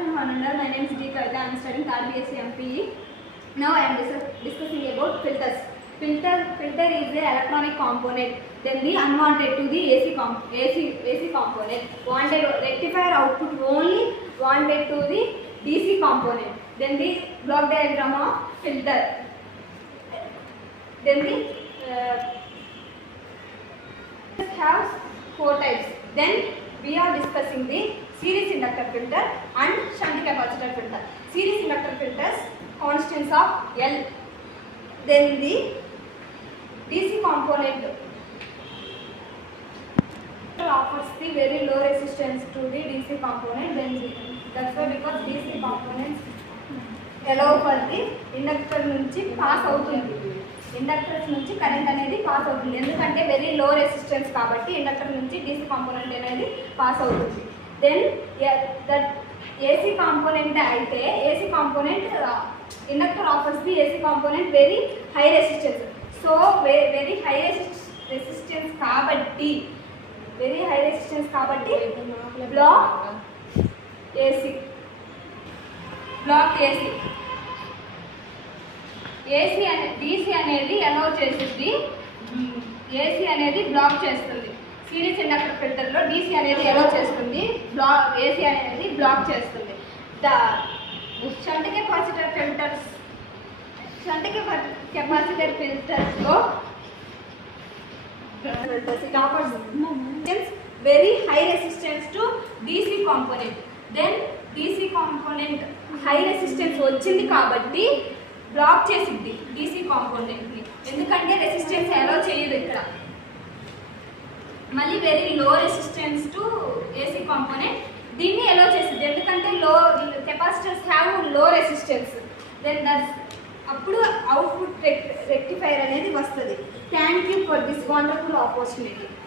afternoon, Ananda. My name is D. Kavita. I am studying third BSc MPE. Now I am discussing about filters. Filter is the electronic component. Then the unwanted to the AC component. Wanted rectifier output only wanted to the DC component. Then the block diagram of filter. Then the has 4 types. Then we are discussing the series inductor filter and shunt capacitor filter. Series inductor filters constants of L. Then the DC component offers the very low resistance to the DC component. Then that's why because DC components allow for the inductor నుంచి pass అవుతుంది. Inductors నుంచి current అనేది pass అవుతుంది. ఎందుకంటే very low resistance కాబట్టి inductor నుంచి DC component అనేది pass అవుతుంది. దెన్ దట్ AC కాంపోనెంట్ అయితే AC component inductor offers the AC component very high resistance. So very high resistance కాబట్టి బ్లాక్ AC DC అనేది అలౌ చేస్తుంది, AC అనేది బ్లాక్ చేస్తుంది. సిరీస్ ఇండక్టర్ ఫిల్టర్లో DC అనేది అలౌ చేస్తుంది, AC అనేది బ్లాక్ చేస్తుంది. ద షంట్ కెపాసిటర్ ఫిల్టర్స్లో it offers very high resistance to DC component. Then DC component high resistance వచ్చింది కాబట్టి బ్లాక్ చేసిద్ది DC కాంపోనెంట్ని. ఎందుకంటే రెసిస్టెన్స్ అలౌ చేయదు ఇక్కడ. మళ్ళీ very low resistance to AC component దీన్ని అలౌ చేసిద్ది, ఎందుకంటే low capacitors have low resistance. Then that's అప్పుడు అవుట్పుట్ రెక్టిఫైర్ అనేది వస్తుంది. Thank you for this wonderful opportunity.